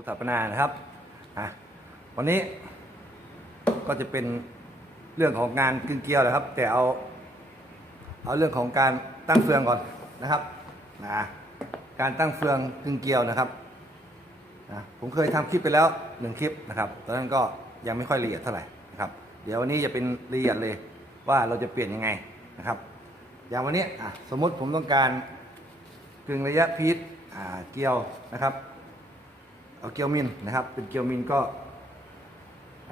ผู้สถาปนานะครับอะวันนี้ก็จะเป็นเรื่องของงานกึ่งเกลียวนะครับ แต่เอา เอาเรื่องของการตั้งเฟืองก่อนนะครับนะการตั้งเฟืองกึ่งเกลียวนะครับนะผมเคยทำคลิปไปแล้วหนึ่งคลิปนะครับตอนนั้นก็ยังไม่ค่อยละเอียดเท่าไหร่นะครับเดี๋ยววันนี้จะเป็นละเอียดเลยว่าเราจะเปลี่ยนยังไงนะครับ อย่างวันนี้สมมุติผมต้องการกึ่งระยะพีทเกลียวนะครับ เอาเกียวมินนะครับ เป็นเกียวมินก็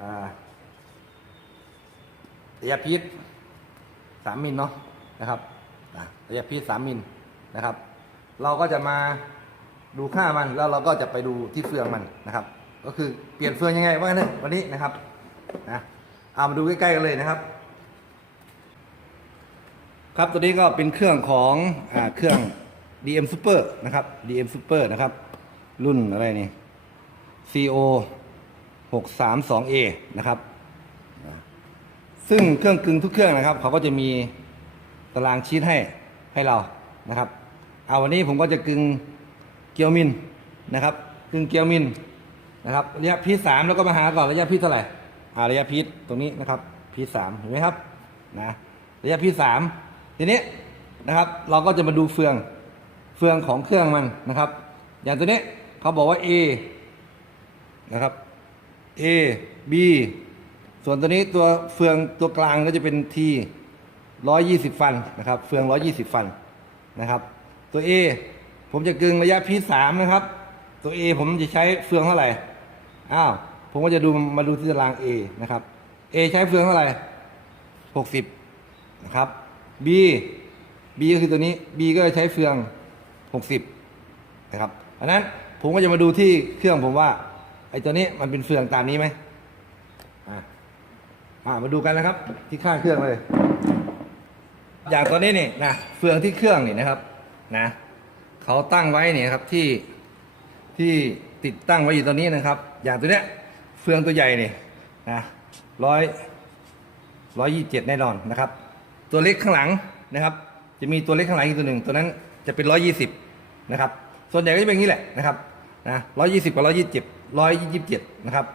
อ่าระยะพีทสามมิลเนาะนะครับระยะพีทสามมิลนะครับ เราก็จะมาดูค่ามันแล้วเราก็จะไปดูที่เฟืองมันนะครับ ก็คือเปลี่ยนเฟืองยังไงว่างั้นเถอะวันนี้นะครับนะเอามาดูใกล้ๆกันเลยนะครับ ครับตัวนี้ก็เป็นเครื่องของอเครื่อง DM Super นะครับ DM Super นะครับ รุ่นอะไรนี่ CO 632A นะครับ ซึ่งเครื่องกึ่งทุกเครื่องนะครับ เขาก็จะมีตารางชีตให้ให้เรานะครับ เอาวันนี้ผมก็จะกึ่งเกียวมินนะครับ กึ่งเกียวมินนะครับระยะพีสามแล้วก็มาหาก่อนระยะพีเท่าไหร่อ่าระยะพีตรงนี้นะครับพีสามเห็นไหมครับนะระยะพีสามทีนี้นะครับ เราก็จะมาดูเฟืองเฟืองของเครื่องมันนะครับ อย่างตัวนี้เขาบอกว่า A นะครับ A B ส่วนตัวนี้ตัวเฟืองตัวกลางก็จะเป็น T 120 ฟันนะครับ เฟือง 120 ฟันนะครับ ตัว A ผมจะกึงระยะพีสามนะครับ ตัว A ผมจะใช้เฟืองเท่าไหร่ อ้าว ผมก็จะดูมาดูที่ตาราง A นะครับ A ใช้เฟืองเท่าไหร่ 60 นะครับ B B ก็คือตัวนี้ B ก็จะใช้เฟือง 60 นะครับอันนั้นผมก็จะมาดูที่เครื่องผมว่า ไอ้ตัวนี้มันเป็นเฟืองตามนี้ไหมอ่าอ่ามาดูกันนะครับ ที่ข้างเครื่องเลย อย่างตัวนี้นี่นะเฟืองที่เครื่องนี่นะครับ นะเขาตั้งไว้นี่นะครับที่ที่ติดตั้งไว้อยู่ตอนนี้นะครับ อย่างตัวเนี้ยเฟืองตัวใหญ่นี่นะร้อยร้อยยี่สิบเจ็ดแน่นอนนะครับ ตัวเล็กข้างหลังนะครับ จะมีตัวเล็กข้างหลังอีกตัวหนึ่งตัวนั้นจะเป็นร้อยยี่สิบนะครับ ส่วนใหญ่ก็จะเป็นอย่างนี้แหละนะครับนะร้อยยี่สิบกับร้อยยี่สิบ ร้อยยี่สิบเจ็ดนะครับ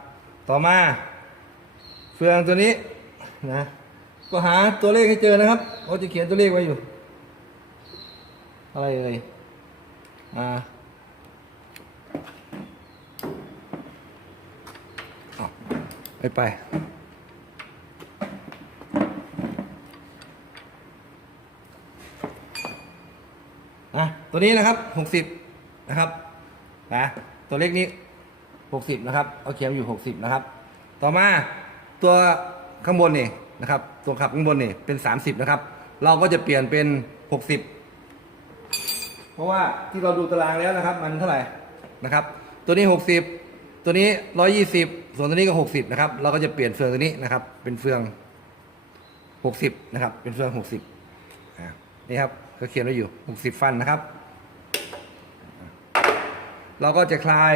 ต่อมา เฟืองตัวนี้นะก็หาตัวเลขให้เจอนะครับเขาจะเขียนตัวเลขไว้อยู่ อะไรเอ่ยมาอ้าไปไปนะตัวนี้นะครับหกสิบนะครับนะตัวเลขนี้ หกสิบนะครับ เอาเขียนอยู่หกสิบนะครับ ต่อมาตัวข้างบนนี่นะครับ ตัวขับข้างบนนี่เป็น 30 นะครับ เราก็จะเปลี่ยนเป็น 60 เพราะว่าที่เราดูตารางแล้วนะครับ มันเท่าไหร่นะครับ ตัวนี้ 60 ตัวนี้ 120 ส่วนตัวนี้ก็ 60 นะครับ เราก็จะเปลี่ยนเฟืองตัวนี้นะครับ เป็นเฟือง 60 นะครับ เป็นเฟือง 60นี่ครับก็เขียนไว้อยู่ 60 ฟันนะครับ เราก็จะคลาย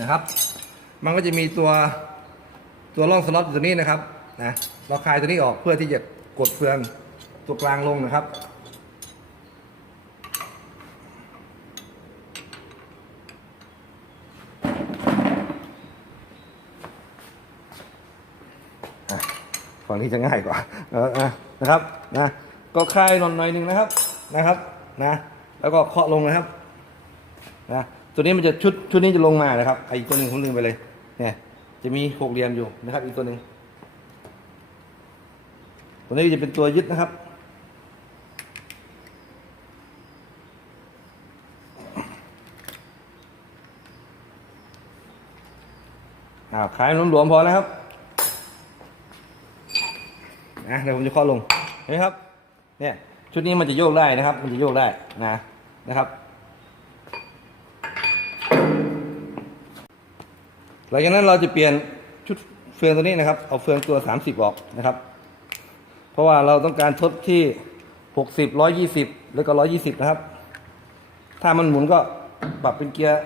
นะครับ มันก็จะมีตัวตัวร่องสล็อตตัวนี้นะครับนะเราคลายตัวนี้ออกเพื่อที่จะกดเฟืองตัวกลางลงนะครับฝั่งนี้จะง่ายกว่าเอออะนะครับนะก็คลายหน่อยหน่อยหนึ่งนะครับนะครับนะ แล้วก็เคาะลงนะครับนะ ตัวนี้มันจะชุดชุดนี้จะลงมานะครับไอ้ตัวหนึ่งผมลืมไปเลย เนี่ย จะมีหกเหลี่ยมอยู่นะครับ อีกตัวหนึ่งตัวนี้จะเป็นตัวยึดนะครับ อ่าขายหลวมๆพอนะครับนะเดี๋ยวผมจะเคาะลงเห็นไหมครับ เนี่ยชุดนี้มันจะโยกได้นะครับ มันจะโยกได้นะนะครับ ลังจากนั้นเราจะเปลี่ยนชุดเฟืองตัวนี้นะครับ เอาเฟืองตัว 30 ออกนะครับ เพราะว่าเราต้องการทดที่ 60 120 แล้วก็ 120 นะครับ ถ้ามันหมุนก็ปรับเป็นเกียร์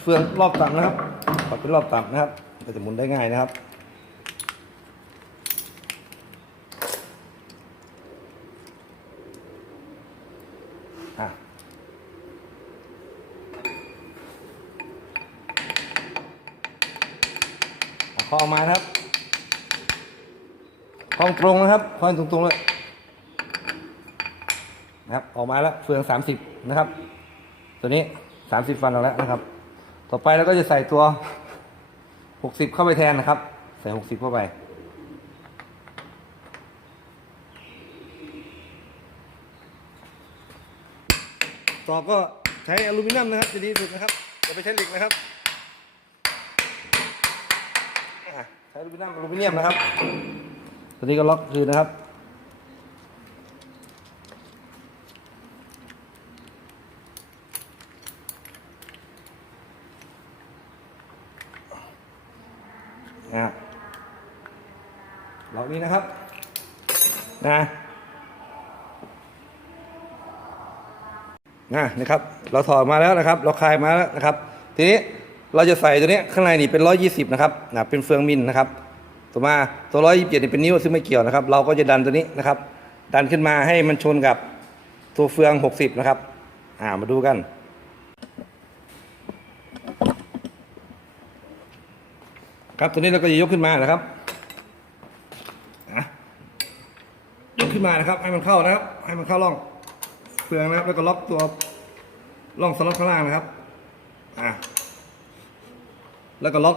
เฟืองรอบต่ำนะครับ ปรับเป็นรอบต่ำนะครับก็จะหมุนได้ง่ายนะครับ อออกมาครับคล้องตรงนะครับคล้องตรงๆเลยนะครับ ออกมาแล้วเฟืองสามสิบนะครับ ตัวนี้สามสิบฟันออกแล้วนะครับ ต่อไปเราก็จะใส่ตัวหกสิบเข้าไปแทนนะครับ ใส่หกสิบเข้าไปต่อก็ใช้อลูมิเนียมนะครับจะดีที่สุดนะครับอย่าไปใช้เหล็กนะครับอะ ใช้ลูมิเนียมลูมิเนียมนะครับ ตัวนี้ก็ล็อกคืนนะครับ นะล็อกนี้นะครับ นะนะนะครับ เราถอดมาแล้วนะครับ เราคลายมาแล้วนะครับ ทีนี้ เราจะใส่ตัวนี้ข้างในนี่เป็น 120 นะครับนะเป็นเฟืองมิลนะครับต่อมาตัว 127นี่เป็นนิ้วซึ่งไม่เกี่ยวนะครับ เราก็จะดันตัวนี้นะครับ ดันขึ้นมาให้มันชนกับตัวเฟือง 60 นะครับ อ่ามาดูกัน ครับตัวนี้เราก็จะยกขึ้นมานะครับอะยกขึ้นมานะครับ ให้มันเข้านะครับ ให้มันเข้าร่องเฟืองนะครับ แล้วก็ล็อกตัวร่องสล็อตข้างล่างนะครับ อะ แล้วก็ล็อก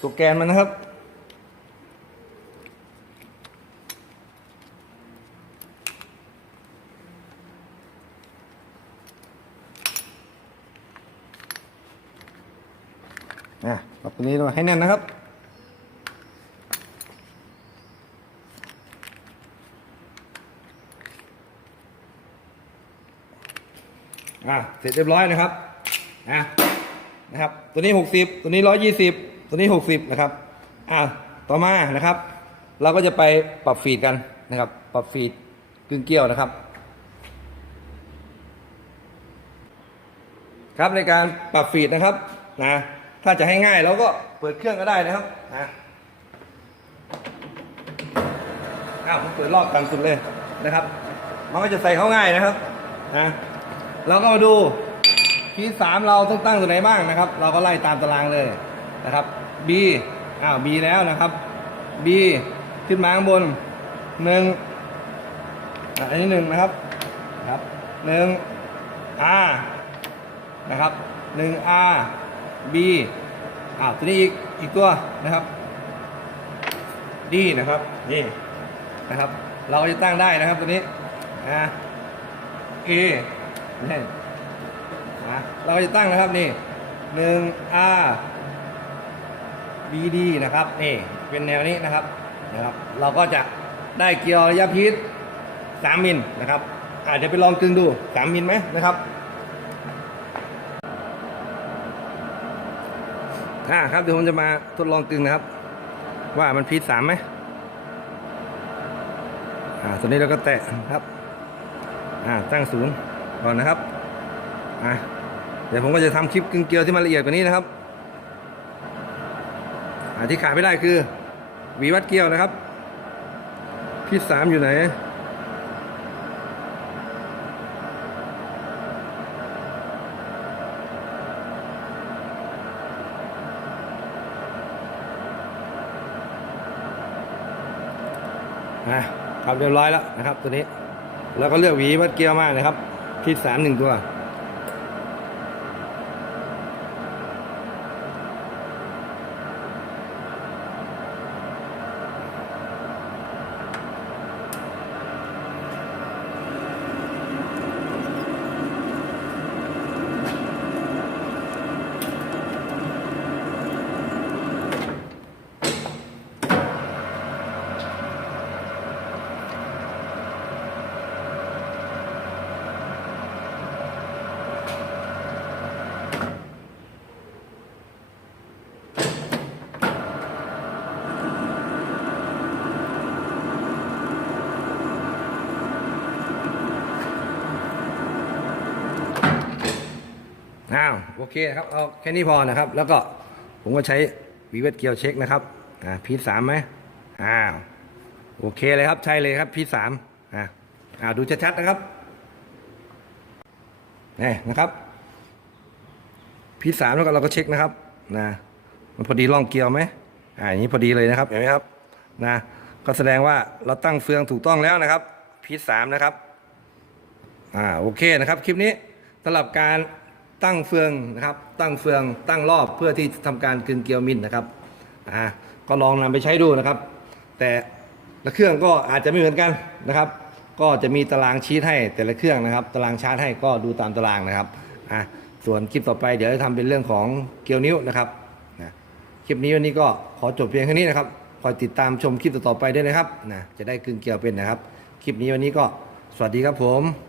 ตัวแกนมันนะครับ อะล็อกตัวนี้ด้วยให้แน่นนะครับอะเสร็จเรียบร้อยนะครับอะ นะครับ ตัวนี้ 60 ตัวนี้ 120 ตัวนี้ 60 นะครับ อะต่อมานะครับ เราก็จะไปปรับฟีดกันนะครับ ปรับฟีดกึ่งเกี่ยวนะครับ ครับในการปรับฟีดนะครับนะถ้าจะให้ง่ายเราก็เปิดเครื่องก็ได้นะครับนะอ้าวผมเปิดรอบกันสุดเลยนะครับ มันก็จะใส่เข้าง่ายนะครับนะเราก็มาดู คีสามเราต้องตั้งตัวไหนบ้างนะครับ เราก็ไล่ตามตารางเลยนะครับ B อ้าว B แล้วนะครับ B ขึ้นมาข้างบนหนึ่งอันนี้หนึ่งนะครับครับหนึ่ง R นะครับหนึ่ง R B อ้าวตัวนี้อีกอีกตัวนะครับ D นะครับนี่นะครับ เราก็จะตั้งได้นะครับตัวนี้นะ A นี่ เราจะตั้งนะครับนี่หนึ่ง R B D นะครับนี่เป็นแนวนี้นะครับนะครับ เราก็จะได้เกียวระยะพีทสามมิลนะครับ อาจจะไปลองกึงดูสามมิลไหมนะครับอ่าครับเดี๋ยวผมจะมาทดลองกึงนะครับ ว่ามันพีทสามไหมอ่าตัวนี้เราก็แตะครับ อ่าตั้งศูนย์ก่อนนะครับอ่า เดี๋ยวผมก็จะทำคลิปกึ่งเกลียวที่มันละเอียดกว่านี้นะครับอที่ขาดไม่ได้คือวีวัดเกลียวนะครับพีทสามอยู่ไหนนะทำเรียบร้อยแล้วนะครับ ตัวนี้ แล้วก็เลือกหวีวัดเกลียวมากนะครับ ที่สามหนึ่งตัว อ้าวโอเคครับเอาแค่นี้พอนะครับ แล้วก็ผมก็ใช้วีเวทเกียวเช็คนะครับอ่าพีสามไหมอ้าวโอเคเลยครับใช่เลยครับพีสามอ่าอ่าดูชัดๆนะครับนี่นะครับพีสามแล้วก็เราก็เช็คนะครับนะมันพอดีร่องเกลียวไหมอ่าอย่างนี้พอดีเลยนะครับเห็นไหมครับนะก็แสดงว่าเราตั้งเฟืองถูกต้องแล้วนะครับพีสามนะครับอ่าโอเคนะครับคลิปนี้สำหรับการ ตั้งเฟืองนะครับ ตั้งเฟืองตั้งรอบเพื่อที่ทำการกึงเกลียวมินนะครับอ่าก็ลองนำไปใช้ดูนะครับ แต่ละเครื่องก็อาจจะไม่เหมือนกันนะครับ ก็จะมีตารางชีตให้แต่ละเครื่องนะครับ ตารางชาร์จให้ก็ดูตามตารางนะครับอะส่วนคลิปต่อไปเดี๋ยวจะทำเป็นเรื่องของเกลียวนิ้วนะครับนะคลิปนี้วันนี้ก็ขอจบเพียงแค่นี้นะครับคอยติดตามชมคลิปต่อไปด้วยนะครับนะจะได้กึงเกลียวเป็นนะครับ คลิปนี้วันนี้ก็สวัสดีครับผม